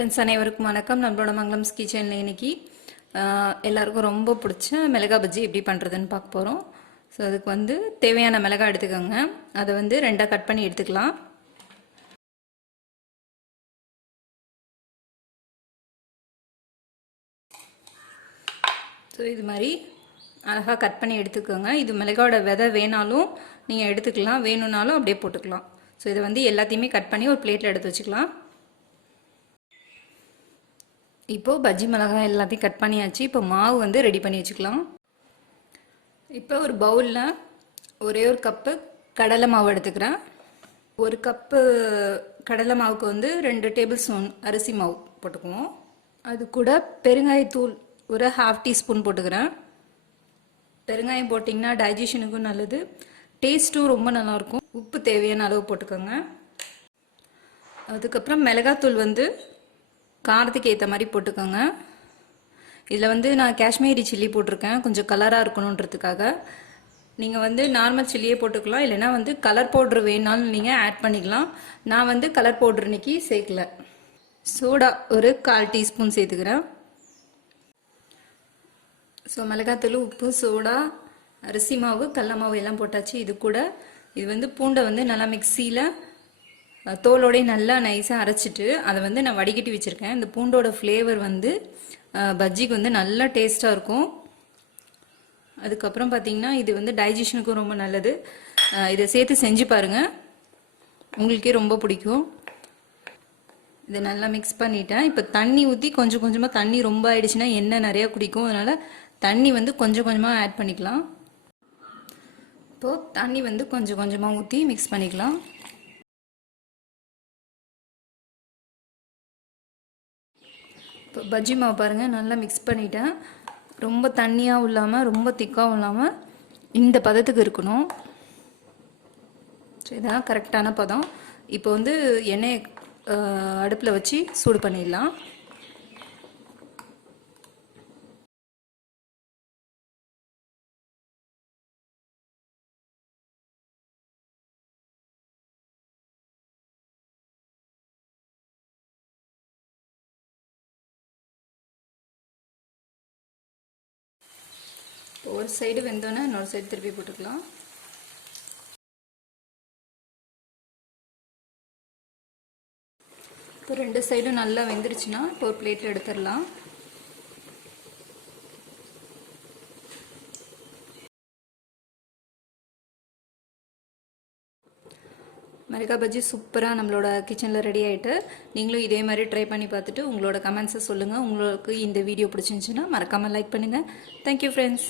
Friends அனைவருக்கும் வணக்கம். நம்மளோட மங்களம்ஸ் கிச்சனில் இன்னைக்கு எல்லாருக்கும் ரொம்ப பிடிச்ச மிளகாய் பஜ்ஜி எப்படி பண்ணுறதுன்னு பார்க்க போகிறோம். ஸோ அதுக்கு வந்து தேவையான மிளகாய் எடுத்துக்கோங்க. அதை வந்து ரெண்டாக கட் பண்ணி எடுத்துக்கலாம். ஸோ இது மாதிரி அழகாக கட் பண்ணி எடுத்துக்கோங்க. இது மிளகாயோட விதை வேணாலும் நீங்கள் எடுத்துக்கலாம், வேணும்னாலும் அப்படியே போட்டுக்கலாம். ஸோ இதை வந்து எல்லாத்தையுமே கட் பண்ணி ஒரு பிளேட்டில் எடுத்து வச்சுக்கலாம். இப்போது பஜ்ஜி மிளகாய் எல்லாத்தையும் கட் பண்ணியாச்சு. இப்போ மாவு வந்து ரெடி பண்ணி வச்சுக்கலாம். இப்போ ஒரு பவுலில் ஒரே ஒரு கப்பு கடலை மாவு எடுத்துக்கிறேன். ஒரு கப்பு கடலை மாவுக்கு வந்து 2 டேபிள் ஸ்பூன் அரிசி மாவு போட்டுக்குவோம். அது கூட பெருங்காயத்தூள் ஒரு 1/2 டீஸ்பூன் போட்டுக்கிறேன். பெருங்காயம் போட்டிங்கன்னா டைஜஷனுக்கும் நல்லது, டேஸ்ட்டும் ரொம்ப நல்லாயிருக்கும். உப்பு தேவையான அளவு போட்டுக்கோங்க. அதுக்கப்புறம் மிளகாத்தூள் வந்து காரத்துக்கு ஏற்ற மாதிரி போட்டுக்கோங்க. இதில் வந்து நான் காஷ்மீரி சில்லி போட்டிருக்கேன், கொஞ்சம் கலராக இருக்கணுன்றதுக்காக. நீங்கள் வந்து நார்மல் சில்லியே போட்டுக்கலாம், இல்லைனா வந்து கலர் பவுட்ரு வேணாலும் நீங்கள் ஆட் பண்ணிக்கலாம். நான் வந்து கலர் பவுட்ரு இன்னைக்கு சேர்க்கல. சோடா ஒரு 1/4 டீஸ்பூன் சேர்த்துக்கிறேன். ஸோ மிளகாத்தூள், உப்பு, சோடா, அரிசி மாவு, கடல மாவு எல்லாம் போட்டாச்சு. இது வந்து பூண்டை வந்து நல்லா மிக்சியில் தோலோடய நல்லா நைஸாக அரைச்சிட்டு அதை வந்து நான் வடிகட்டி வச்சுருக்கேன். இந்த பூண்டோட ஃப்ளேவர் வந்து பஜ்ஜிக்கு வந்து நல்லா டேஸ்ட்டாக இருக்கும். அதுக்கப்புறம் பார்த்திங்கன்னா இது வந்து டைஜஷனுக்கும் ரொம்ப நல்லது. இதை சேர்த்து செஞ்சு பாருங்கள், உங்களுக்கே ரொம்ப பிடிக்கும். இதை நல்லா மிக்ஸ் பண்ணிட்டேன். இப்போ தண்ணி ஊற்றி கொஞ்சம் கொஞ்சமாக, தண்ணி ரொம்ப ஆயிடுச்சுன்னா எண்ணெய் நிறையா குடிக்கும், அதனால் தண்ணி வந்து கொஞ்சம் கொஞ்சமாக ஆட் பண்ணிக்கலாம். இப்போது தண்ணி வந்து கொஞ்சம் கொஞ்சமாக ஊற்றி மிக்ஸ் பண்ணிக்கலாம். இப்போ பஜ்ஜி மாவு பாருங்கள், நல்லா மிக்ஸ் பண்ணிட்டேன். ரொம்ப தண்ணியாகவும் இல்லாமல் ரொம்ப திக்காகவும் இல்லாமல் இந்த பதத்துக்கு இருக்கணும். ஸோ இதான் கரெக்டான பதம். இப்போ வந்து எண்ணெய் அடுப்பில் வச்சு சூடு பண்ணிடலாம். ஒரு சைடு வெந்தோன்னே இன்னொரு சைடு திருப்பி போட்டுக்கலாம். இப்போ 2 சைடும் நல்லா வெந்துருச்சுன்னா இப்போ ஒரு பிளேட்டில் எடுத்துடலாம். மிளகாய் பஜ்ஜி சூப்பராக நம்மளோட கிச்சனில் ரெடி ஆகிட்டு, நீங்களும் இதே மாதிரி ட்ரை பண்ணி பார்த்துட்டு உங்களோட கமெண்ட்ஸை சொல்லுங்கள். உங்களுக்கு இந்த வீடியோ பிடிச்சிருந்துச்சுன்னா மறக்காமல் லைக் பண்ணுங்கள். Thank you friends.